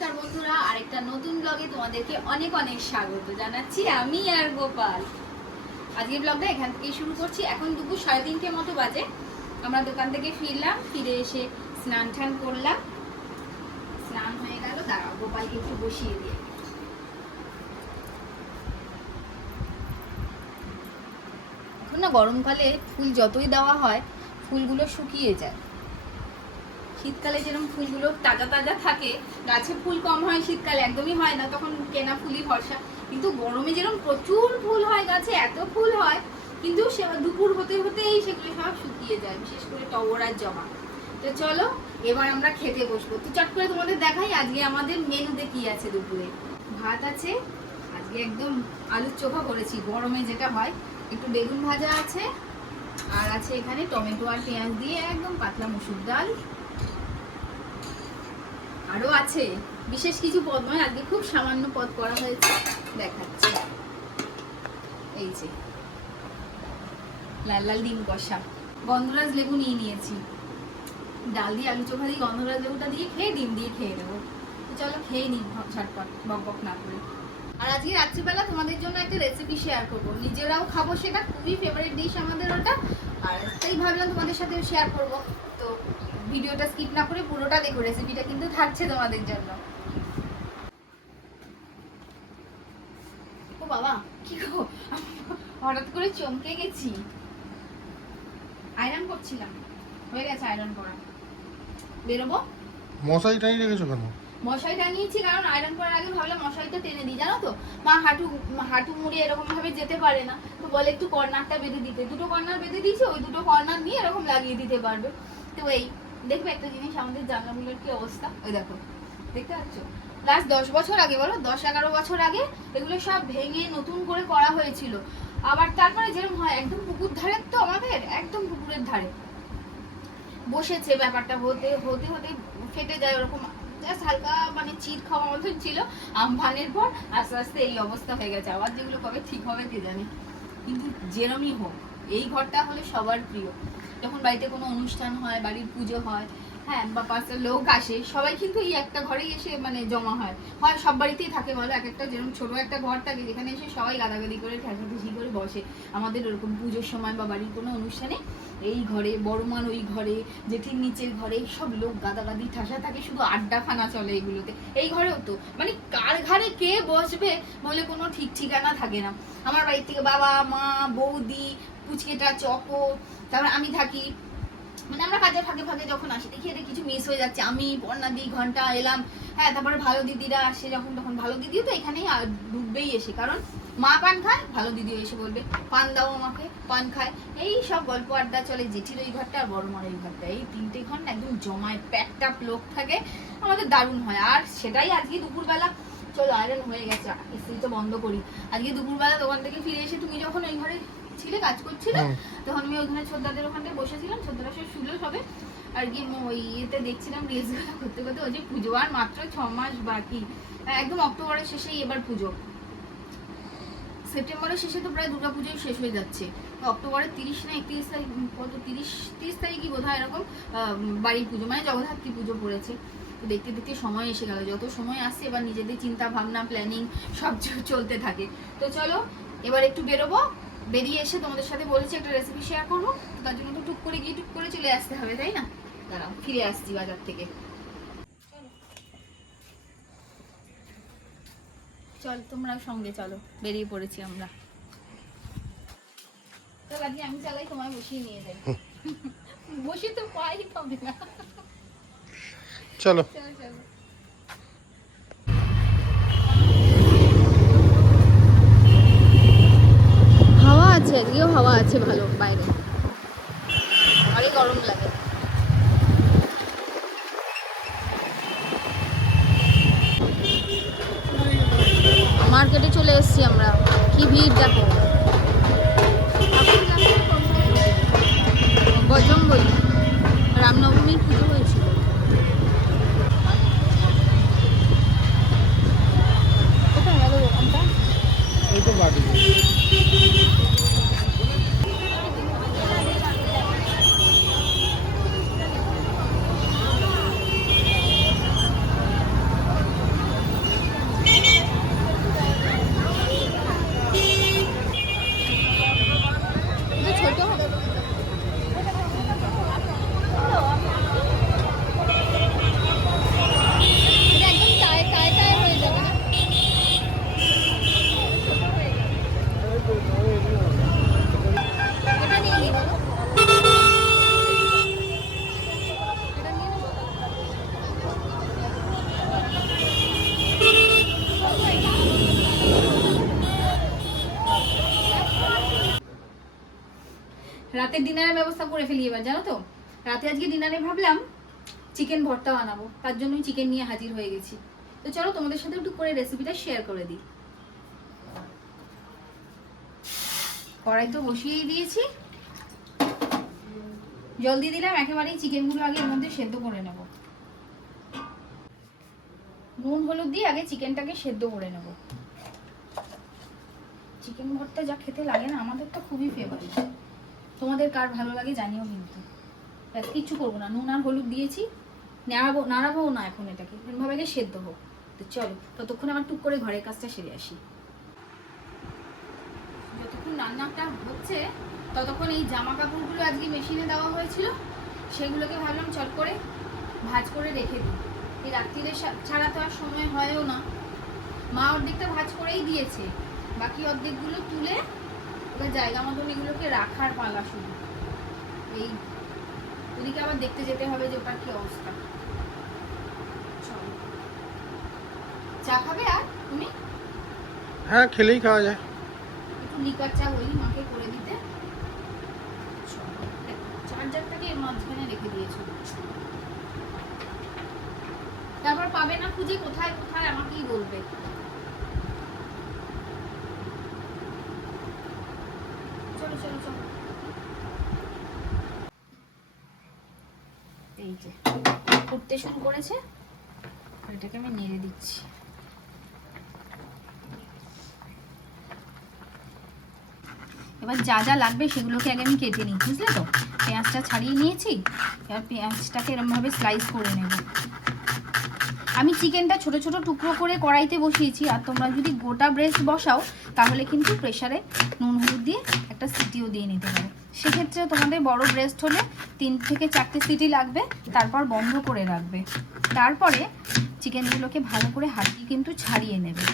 নমস্কার বন্ধুরা, আরেকটা নতুন ব্লগে তোমাদেরকে অনেক অনেক স্বাগত জানাচ্ছি আমি আর গোপাল। আজকের ব্লগটা এখান থেকে শুরু করছি। এখন দুপুর সাড়ে তিনটে মতো বাজে। আমরা দোকান থেকে ফিরলাম, ফিরে এসে স্নান টান করলাম। স্নান হয়ে গেল, দাঁড়াও, গোপালকে একটু বসিয়ে দিয়ে এখন না গরমকালে ফুল যতই দেওয়া হয়, ফুলগুলো শুকিয়ে যায়। শীতকালে যেরকম ফুলগুলো তাজা তাজা থাকে, গাছে ফুল কম হয় শীতকালে, একদমই হয় না, তখন কেনা ফুলই ভরসা। কিন্তু গরমে যেরকম প্রচুর ফুল হয় গাছে, এত ফুল হয়, কিন্তু সে দুপুর হতে হতেই সেগুলো সব শুকিয়ে যায়, বিশেষ করে টগর আর জমা তো চলো, এবার আমরা খেতে বসবো। তো চট করে তোমাদের দেখাই আজকে আমাদের মেনুতে কি আছে দুপুরে। ভাত আছে, আজকে একদম আলুর চোখা করেছি, গরমে যেটা হয়, একটু বেগুন ভাজা আছে, আর আছে এখানে টমেটো আর পেঁয়াজ দিয়ে একদম পাতলা মুসুর ডাল। আরও আছে। বিশেষ কিছু পদ নয় আজকে খুব সামান্য পদ করা হয়েছে। দেখাচ্ছি। এই যে। লাল লাল ডিম কষা। গন্ধরাজ লেবু নিয়ে নিয়েছি। ডাল দিয়ে আলু চোখা দিয়ে, গন্ধরাজ লেবুটা দিয়ে খেয়ে, ডিম দিয়ে খেয়ে নেব। চলো খেয়ে নিই ঝটপট, বক বক না করে। আর আজকে রাত্রিবেলা তোমাদের জন্য একটা রেসিপি শেয়ার করব। নিজেরাও খাব সেটা, খুবই ফেভারিট ডিশ আমাদের ওটা। আর তাই ভাবলাম তোমাদের সাথে শেয়ার করব। তো ভিডিওটা স্কিপ না করে পুরোটা দেখো রেসিপিটা কিন্তু থাকছে তোমাদের জন্য। ও বাবা, কি গো? হঠাৎ করে চমকে গেছি। আয়রন করছিলাম। হয়ে গেছে আয়রন করা। বেরোবো? মশাই টাই রেখেছো কেন? মশারি টানিয়েছি কারণ আয়রন করার আগে ভাবলাম মশারিটা টেনে দিই, জানো তো? মা হাঁটু হাঁটু মুড়ে এরকম ভাবে যেতে পারে না। তো বলে একটু কর্নারটা বেঁধে দিতে। দুটো কর্নার বেঁধে দিয়েছি, ওই দুটো কর্নার নিয়ে এরকম লাগিয়ে দিতে পারবে। তো এই, দেখবে একটা জিনিস, আমাদের জানলাগুলোর কি অবস্থা? ওই দেখো, দেখতে পাচ্ছ? লাস্ট দশ বছর আগে, বলো, দশ এগারো বছর আগে এগুলো সব ভেঙে নতুন করে করা হয়েছিল। আবার তারপরে যেরকম হয়, একদম পুকুর ধারে তো আমাদের, একদম পুকুরের ধারে। বসেছে ব্যাপারটা, হতে হতে হতে, ফেটে যায় ওরকম। জাস্ট হালকা মানে চিট খাওয়ার মতন ছিল। আমফানের পর আস্তে আস্তে এই অবস্থা হয়ে গেছে। আবার যেগুলো কবে ঠিক হবে কে জানে। কিন্তু যেরমই হোক, এই ঘরটা হলে সবার প্রিয়। যখন বাড়িতে কোনো অনুষ্ঠান হয়, বাড়ির পুজো হয় হ্যাঁ বা পাঁচটা লোক আসে, সবাই কিন্তু এই একটা ঘরেই এসে মানে জমা হয়। হয় সব বাড়িতেই থাকে, বলো, এক একটা যেরকম ছোট একটা ঘর থাকে, যেখানে এসে সবাই গাদাগাদি করে, ঠেসাঠেসি করে বসে। আমাদের ওরকম পুজোর সময় বা বাড়ির কোনো অনুষ্ঠানে এই ঘরে বড়মার ওই ঘরে, জেঠির নিচের ঘরে সব লোক গাদাগাদি, ঠাসা থাকে, শুধু আড্ডাখানা চলে এগুলোতে। এই ঘরেও তো মানে কার ঘরে কে বসবে বলে কোনো ঠিক ঠিকানা থাকে না। আমার বাড়ির থেকে বাবা, মা, বৌদি, পুচকেটা, চকো, তারপর আমি থাকি। মানে আমরা কাজের ফাঁকে ফাঁকে যখন আসি, দেখি এটা কিছু মিস হয়ে যাচ্ছে। আমি পর্ণা দি, ঘণ্টা, এলাম হ্যাঁ তারপরে ভালো দিদিরা আসে যখন, তখন ভালো দিদিও তো এখানেই ঢুকবেই এসে। কারণ মা পান খায়, ভালো দিদিও এসে বলবে, পান দাও আমাকে, পান খায়। এই সব গল্প আড্ডা চলে, জেঠির ওই ঘরটা আর বড় মার ওই ঘরটা। এই তিনটে ঘর না একদম জমায় প্যাকটা লোক থাকে, আমাদের দারুণ হয়। আর সেটাই আজকে দুপুরবেলা, চলো আয়রন হয়ে গেছে তো বন্ধ করি। আজকে দুপুরবেলা দোকান থেকে ফিরে এসে তুমি যখন ওই ঘরে ছিলে কাজ করছিলে। তখন আমি ওখানে ছোদ্দাদের ওখানটায় বসেছিলাম ছোদ্দারা সব শুলো সবে। আর কি ওই ইয়েতে দেখছিলাম রিলসগুলো করতে করতে ওই যে পুজো আর মাত্র ছ মাস বাকি। একদম অক্টোবরের শেষেই এবার পুজো। সেপ্টেম্বরের শেষে তো প্রায় দুর্গা পুজোই শেষ হয়ে যাচ্ছে। অক্টোবরের তিরিশ না একত্রিশ তারিখ কত? তিরিশ তিরিশ তারিখই বোধ হয় এরকম বাড়ির পুজো মানে জগদ্ধাত্রী পুজো পড়েছে। তো দেখতে দেখতে সময় এসে গেল। যত সময় আসছে এবার নিজেদের চিন্তা ভাবনা প্ল্যানিং সব চলতে থাকে। তো চলো এবার একটু বেরোবো। বেরিয়ে এসে তোমাদের সাথে বলেছি একটা রেসিপি শেয়ার করব। তার জন্য তো টুক করে গিয়ে টুক করে চলে আসতে হবে তাই না? দাঁড়াও ফিরে আসছি বাজার থেকে। চল তোমরা সঙ্গে চলো বেরিয়ে পড়েছি আমরা। চল আজকে আমি চালাই তোমায় বসিয়ে নিয়ে যাই। বসে তো পাই পাবে না। চলো। চলো চলো। আছে আজকেও হাওয়া আছে ভালো, বাইরে। অনেক গরম লাগে। মার্কেটে চলে এসেছি আমরা। কি ভিড় দেখো। বজরং বলি রামনবমীর পুজো হয়েছিল কোথায় আমাদের দোকানটা এই তো বাড়ি রাতের ডিনারের ব্যবস্থা করে ফেলি এবার, জানো তো? রাতে আজকে ডিনারে ভাবলাম চিকেন ভর্তা বানাবো তার জন্যই চিকেন নিয়ে হাজির হয়ে গেছি। তো চলো তোমাদের সাথে একটু করে রেসিপিটা শেয়ার করে দিই। কড়াই তো বসিয়েই দিয়েছি। জল দিয়ে দিলাম, একেবারেই চিকেনগুলো আগে এর মধ্যে সেদ্ধ করে নেব। নুন, হলুদ দিয়ে আগে চিকেনটাকে সেদ্ধ করে নেব। চিকেন ভর্তা যা খেতে লাগে না, আমাদের তো খুবই ফেভারিট তোমাদের কার ভালো লাগে জানিও কিন্তু। ব্যাস, কিচ্ছু করব না। নুন আর হলুদ দিয়েছি। নাড়াবো নাড়াবো না এখন এটাকে। এরকমভাবে আগে সেদ্ধ হোক। তো চলো, ততক্ষণ আমার টুক করে ঘরের কাজটা সেরে আসি। যতক্ষণ রান্নাটা হচ্ছে, ততক্ষণ এই জামা কাপড়গুলো আজকে মেশিনে দেওয়া হয়েছিল। সেগুলোকে ভাবলাম চট করে ভাঁজ করে রেখে দিই। এই রাত্রিরে সা- ছাড়া তো আর সময় হয়ও না। মা অর্ধেকটা ভাঁজ করেই দিয়েছে। বাকি অর্ধেকগুলো তুলে এবার জায়গা মতন এগুলোকে রাখার পালা শুধু এই ওদিকে আবার দেখতে যেতে হবে যে ওটার কি অবস্থা। চা খাবে আর তুমি? হ্যাঁ খেলেই খাওয়া যায়। একটু লিকার চা মাকে করে দিতে। চার্জারটাকে এর মাঝখানে রেখে দিয়েছ। তারপর পাবে না খুঁজে কোথায় কোথায় আমাকেই বলবে চলো চলো চলো এই যে, উঠতে শুরু করেছে। এটাকে আমি নেড়ে দিচ্ছি। এবার যা যা লাগবে সেগুলোকে আগে আমি কেটে নিই, বুঝলে তো? পেঁয়াজটা ছাড়িয়ে নিয়েছি, এবার পেঁয়াজটাকে এরমভাবে স্লাইস করে নেব। আমি চিকেনটা ছোট ছোট টুকরো করে কড়াইতে বসিয়েছি, আর তোমরা যদি গোটা ব্রেস্ট বসাও, তাহলে কিন্তু প্রেশারে নুন, হলুদ দিয়ে একটা সিটিও দিয়ে নিতে পারো। সেক্ষেত্রে তোমাদের বড় ব্রেস্ট হলে তিন থেকে চারটে সিটি লাগবে, তারপর বন্ধ করে রাখবে। তারপরে চিকেনগুলোকে ভালো করে হাত দিয়ে কিন্তু ছাড়িয়ে নেবে।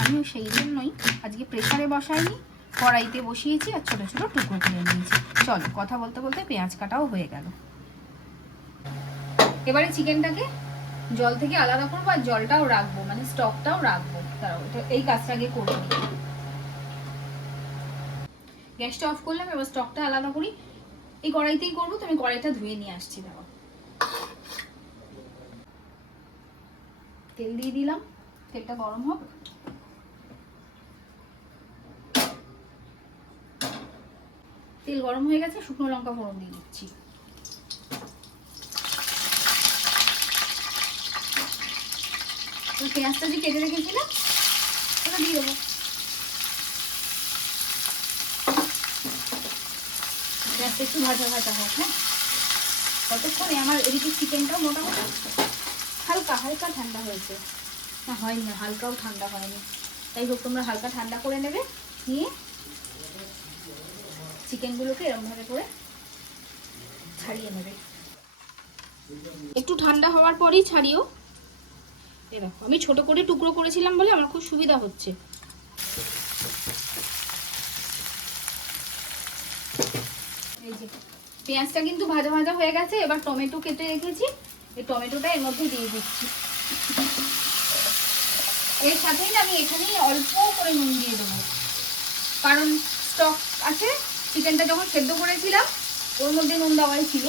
আমিও সেই জন্যই আজকে প্রেসারে বসাইনি, কড়াইতে বসিয়েছি আর ছোটো ছোটো টুকরো করে নিয়েছি। চলো, কথা বলতে বলতে পেঁয়াজ কাটাও হয়ে গেল। এবারে চিকেনটাকে জল থেকে আলাদা করব আর জলটাও রাখব মানে স্টকটাও রাখব। এই কাজটা আগে করে নিই। গ্যাসটা অফ করলাম, এবার স্টকটা আলাদা করি। এই কড়াইতেই করব, তো আমি কড়াইটা ধুয়ে নিয়ে আসছি, দাঁড়াও। তেল দিয়ে দিলাম, তেলটা গরম হোক। তেল গরম হয়ে গেছে, শুকনো লঙ্কা ফোড়ন দিয়ে দিচ্ছি। তো পেঁয়াজটা যে কেটে রেখেছিলাম ওটা দিয়ে দেবো। পেঁয়াজটা একটু ভাজা ভাজা হোক হ্যাঁ? ততক্ষণে আমার এদিকে চিকেনটাও মোটামুটি হালকা হালকা ঠান্ডা হয়েছে। না, হয়নি না হালকাও ঠান্ডা হয়নি। তাই হোক, তোমরা হালকা ঠান্ডা করে নেবে, নিয়ে চিকেনগুলোকে এরমভাবে করে ছাড়িয়ে নেবে। একটু ঠান্ডা হওয়ার পরেই ছাড়িও। এই দেখো, আমি ছোট করে টুকরো করেছিলাম বলে আমার খুব সুবিধা হচ্ছে। এই পেঁয়াজটা কিন্তু ভাজা ভাজা হয়ে গেছে, এবার টমেটো কেটে রেখেছি। এই টমেটোটা এর মধ্যে দিয়ে দিচ্ছি। এর সাথেই আমি এখানেই অল্প করে নুন দিয়ে দেবো। কারণ স্টক আছে চিকেনটা যখন সেদ্ধ করেছিলাম, ওর মধ্যে নুন দেওয়াই ছিল।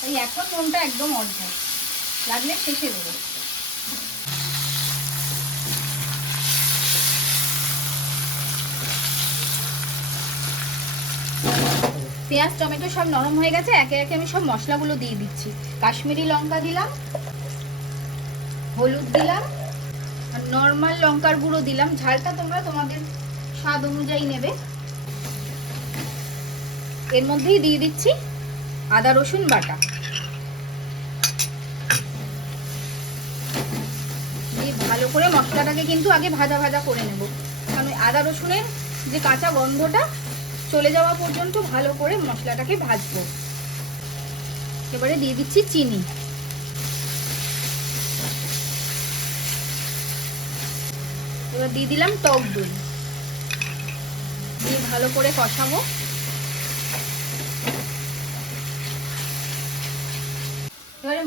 তাই এখন নুনটা একদম অর্ধেক। লাগলে শেষে দেবো। পেঁয়াজ, টমেটো সব নরম হয়ে গেছে, একে একে আমি সব মশলাগুলো দিয়ে দিচ্ছি। কাশ্মীরি লঙ্কা দিলাম, হলুদ দিলাম, আর নর্মাল লঙ্কার গুঁড়ো দিলাম। ঝালটা তোমরা তোমাদের স্বাদ অনুযায়ী নেবে। এর মধ্যেই দিয়ে দিচ্ছি আদা রসুন বাটা দিয়ে ভালো করে মশলাটাকে কিন্তু আগে ভাজা ভাজা করে নেব। কারণ আদা রসুনের যে কাঁচা গন্ধটা চলে যাওয়া পর্যন্ত ভালো করে মশলাটাকে ভাজবো। এবারে দিয়ে দিচ্ছি চিনি। এবার দিয়ে দিলাম টক দই। দিয়ে ভালো করে কষাবো।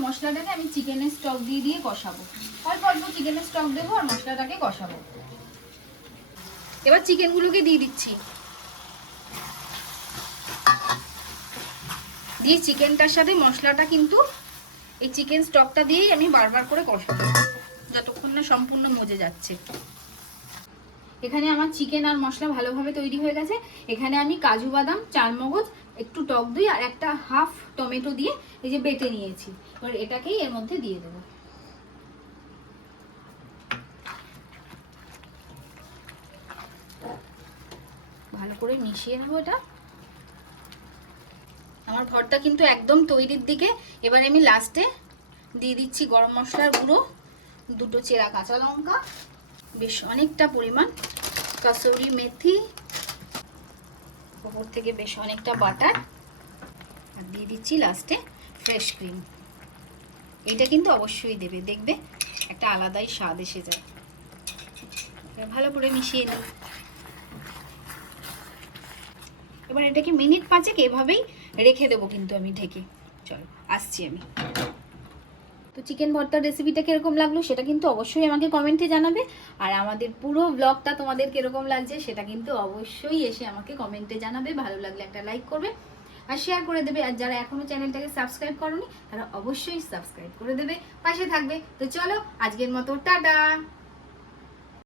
মশলাটাকে আমি চিকেনের স্টক দিয়ে দিয়ে কষাবো। অল্প অল্প চিকেনের স্টক দেবো আর মশলাটাকে কষাবো। এবার চিকেনগুলোকে দিয়ে দিচ্ছি। দিয়ে চিকেনটার সাথে মশলাটা কিন্তু এই চিকেন স্টকটা দিয়েই আমি বারবার করে কষাবো, যতক্ষণ না সম্পূর্ণ মজে যাচ্ছে। এখানে আমার চিকেন আর মশলা ভালোভাবে তৈরি হয়ে গেছে। এখানে আমি কাজু বাদাম, চারমগজ একটু টক দই আর একটা হাফ টমেটো দিয়ে এই যে বেটে নিয়েছি। এবার এটাকেই এর মধ্যে দিয়ে দেবো। ভালো করে মিশিয়ে নেব এটা। আমার ভরটা কিন্তু একদম তৈরির দিকে। এবার আমি লাস্টে দিয়ে দিচ্ছি গরম মশলার গুঁড়ো, দুটো চেরা কাঁচা লঙ্কা, বেশ অনেকটা পরিমাণ কাসুরি মেথি ওপর থেকে বেশ অনেকটা বাটার। আর দিয়ে দিচ্ছি লাস্টে ফ্রেশ ক্রিম এটা কিন্তু অবশ্যই দেবে, দেখবে একটা আলাদাই স্বাদ এসে যায়। ভালো করে মিশিয়ে নিই। এবার এটাকে মিনিট পাঁচেক এভাবেই রেখে দেবো কিন্তু আমি ঢেকে। চলো, আসছি আমি। তো চিকেন ভর্তার রেসিপিটা কীরকম লাগল সেটা কিন্তু অবশ্যই আমাকে কমেন্টে জানাবে। আর আমাদের পুরো ব্লগটা তোমাদের কীরকম লাগছে সেটা কিন্তু অবশ্যই এসে আমাকে কমেন্টে জানাবে। ভালো লাগলে একটা লাইক করবে আর শেয়ার করে দেবে। আর যারা এখনও চ্যানেলটাকে সাবস্ক্রাইব করনি, তারা অবশ্যই সাবস্ক্রাইব করে দেবে। পাশে থাকবে। তো চলো, আজকের মতো, টাটা!